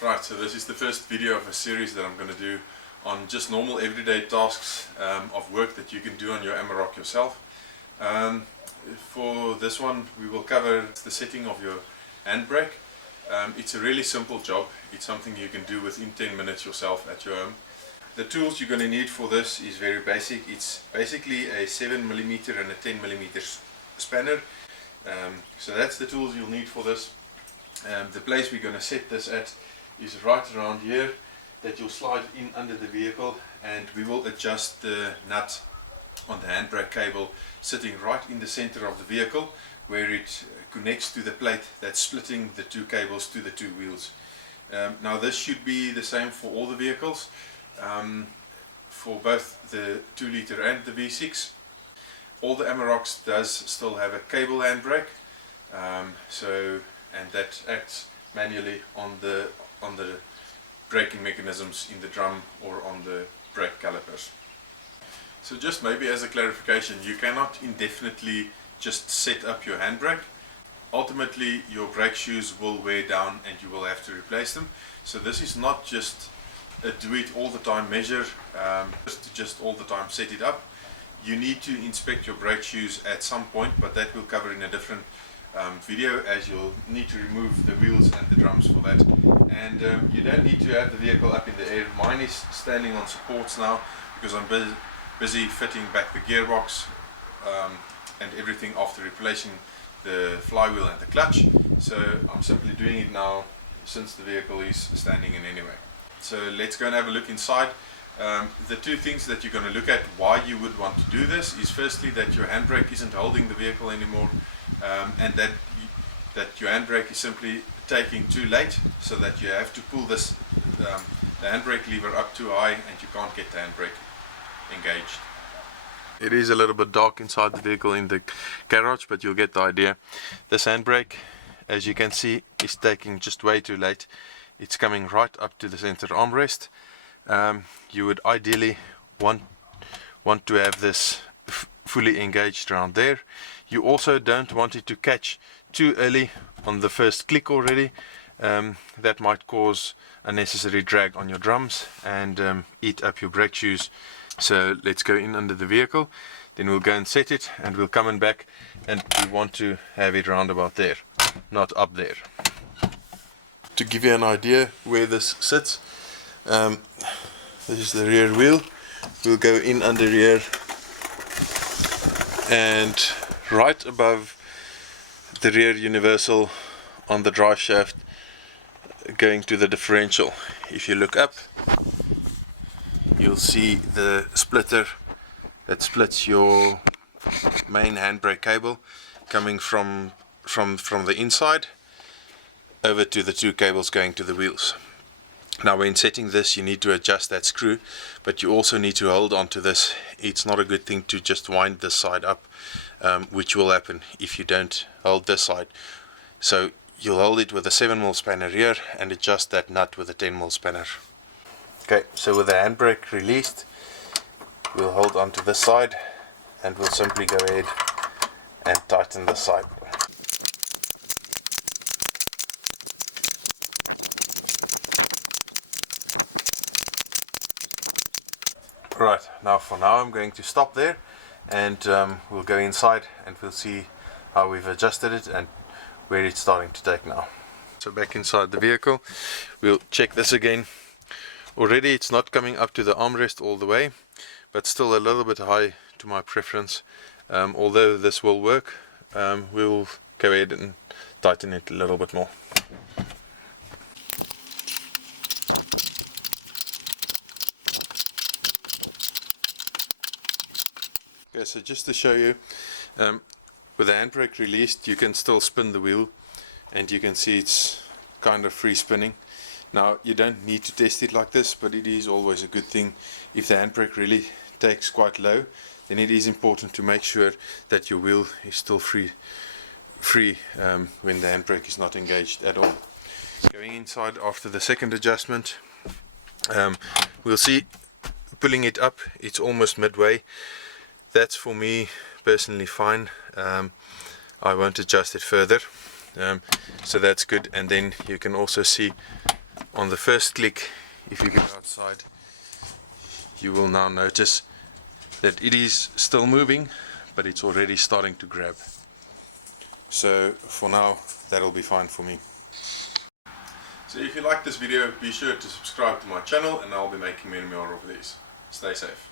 Right, so this is the first video of a series that I'm going to do on just normal everyday tasks of work that you can do on your Amarok yourself. For this one we will cover the setting of your handbrake. It's a really simple job. It's something you can do within 10 minutes yourself at your home. The tools you're going to need for this is very basic. It's basically a 7mm and a 10mm spanner. So that's the tools you'll need for this. The place we're going to set this at is right around here, that you'll slide in under the vehicle, and we will adjust the nut on the handbrake cable sitting right in the center of the vehicle, where it connects to the plate that's splitting the two cables to the two wheels. Now this should be the same for all the vehicles, for both the 2 liter and the V6. All the Amaroks does still have a cable handbrake, and that acts manually on the braking mechanisms in the drum or on the brake calipers. So just maybe as a clarification, you cannot indefinitely just set up your handbrake. Ultimately your brake shoes will wear down and you will have to replace them. So this is not just a do it all the time measure, just all the time set it up. You need to inspect your brake shoes at some point, but that we'll cover in a different video, as you'll need to remove the wheels and the drums for that. And you don't need to have the vehicle up in the air. Mine is standing on supports now because I'm busy fitting back the gearbox and everything after replacing the flywheel and the clutch. So I'm simply doing it now since the vehicle is standing in anyway. So let's go and have a look inside. The two things that you're going to look at why you would want to do this is firstly that your handbrake isn't holding the vehicle anymore, and that your handbrake is simply taking too late, so that you have to pull this the handbrake lever up too high and you can't get the handbrake engaged. It is a little bit dark inside the vehicle in the garage, but you'll get the idea. This handbrake, as you can see, is taking just way too late. It's coming right up to the center armrest. You would ideally want to have this fully engaged around there. You also don't want it to catch too early on the first click already. That might cause unnecessary drag on your drums and eat up your brake shoes. So let's go in under the vehicle, then we'll go and set it, and we'll come in back, and we want to have it round about there, not up there. To give you an idea where this sits, this is the rear wheel. We'll go in under here, and right above the rear universal on the drive shaft going to the differential, if you look up, you'll see the splitter that splits your main handbrake cable coming from the inside over to the two cables going to the wheels. Now when setting this, you need to adjust that screw, but you also need to hold on to this. It's not a good thing to just wind this side up, which will happen if you don't hold this side. So you'll hold it with a 7mm spanner here and adjust that nut with a 10mm spanner. Okay, so with the handbrake released, we'll hold on to this side and we'll simply go ahead and tighten this side. Right, now I'm going to stop there, and we'll go inside and we'll see how we've adjusted it and where it's starting to take now. So back inside the vehicle, we'll check this again. Already it's not coming up to the armrest all the way, but still a little bit high to my preference. Although this will work, we'll go ahead and tighten it a little bit more. Okay, so just to show you, with the handbrake released, you can still spin the wheel, and you can see it's kind of free spinning. Now you don't need to test it like this, but it is always a good thing. If the handbrake really takes quite low, then it is important to make sure that your wheel is still free when the handbrake is not engaged at all. Going inside after the second adjustment, we'll see pulling it up, it's almost midway. That's for me personally fine. I won't adjust it further, so that's good. And then you can also see On the first click, if you go outside, you will now notice that it is still moving, but it's already starting to grab. So for now, that'll be fine for me. So if you like this video, be sure to subscribe to my channel, and I'll be making many more of these. Stay safe.